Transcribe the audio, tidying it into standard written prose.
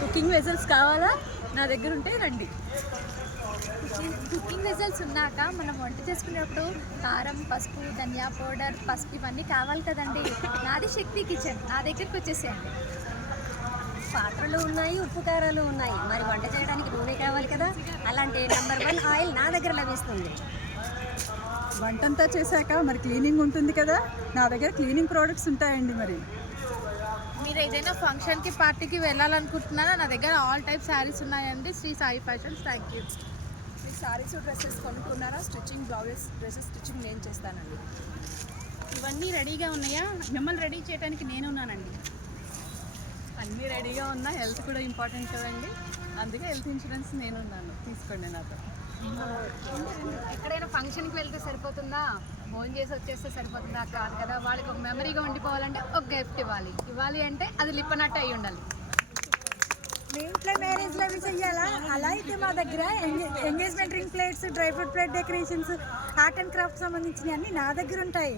Cooking vessels కావాలా? నా దగ్గర ఉంటే రండి. కుకింగ్ వెజల్స్ ఉన్నాక మనం వంట చేసుకునేటప్పుడు కారం, పసుపు, ధనియా పౌడర్, పసుపు ఇవన్నీ కావాలి కదండి. నాది శక్తి కిచెన్, నా దగ్గరికి వచ్చేసేయండి. పాత్రలు ఉన్నాయి, ఉప్పు కారాలు ఉన్నాయి, మరి వంట చేయడానికి నూనె కావాలి కదా. అలాంటి నెంబర్ 1 ఆయిల్ నా దగ్గర లభిస్తుంది. వంటంతా చేశాక మరి క్లీనింగ్ ఉంటుంది కదా, నా దగ్గర క్లీనింగ్ ప్రోడక్ట్స్ ఉంటాయండి. మరి మీరు ఏదైనా ఫంక్షన్కి పార్టీకి వెళ్ళాలనుకుంటున్నారా? నా దగ్గర ఆల్ టైప్ శారీస్ ఉన్నాయండి. Sri Sai fashions. Thank you. మీరు శారీస్ డ్రెస్సెస్ కొనుక్కున్నారా? స్టిచ్చింగ్, బ్లౌజెస్, డ్రెస్సెస్ స్టిచ్చింగ్ నేను చేస్తానండి. ఇవన్నీ రెడీగా ఉన్నాయా? మిమ్మల్ని రెడీ చేయడానికి నేను ఉన్నానండి. అన్నీ రెడీగా ఉన్నా హెల్త్ కూడా ఇంపార్టెంట్ కదండి, అందుకే హెల్త్ ఇన్సూరెన్స్ నేనున్నాను, తీసుకోండి నాతో. ఎక్కడైనా ఫంక్షన్కి వెళ్తే సరిపోతుందా? ఫోన్ చేసి వచ్చేస్తే సరిపోతుందా? కాదు కదా. వాళ్ళకి ఒక మెమరీగా ఉండిపోవాలంటే ఒక గిఫ్ట్ ఇవ్వాలి అంటే అది లిప్పనట్టు అయి ఉండాలి. మీ ఇంట్లో మ్యారేజ్లో అవి చెయ్యాలా? అలా అయితే మా దగ్గర engagement ring plates, dry fruit plate decorations, art and craft సంబంధించినవి అన్నీ నా దగ్గర ఉంటాయి.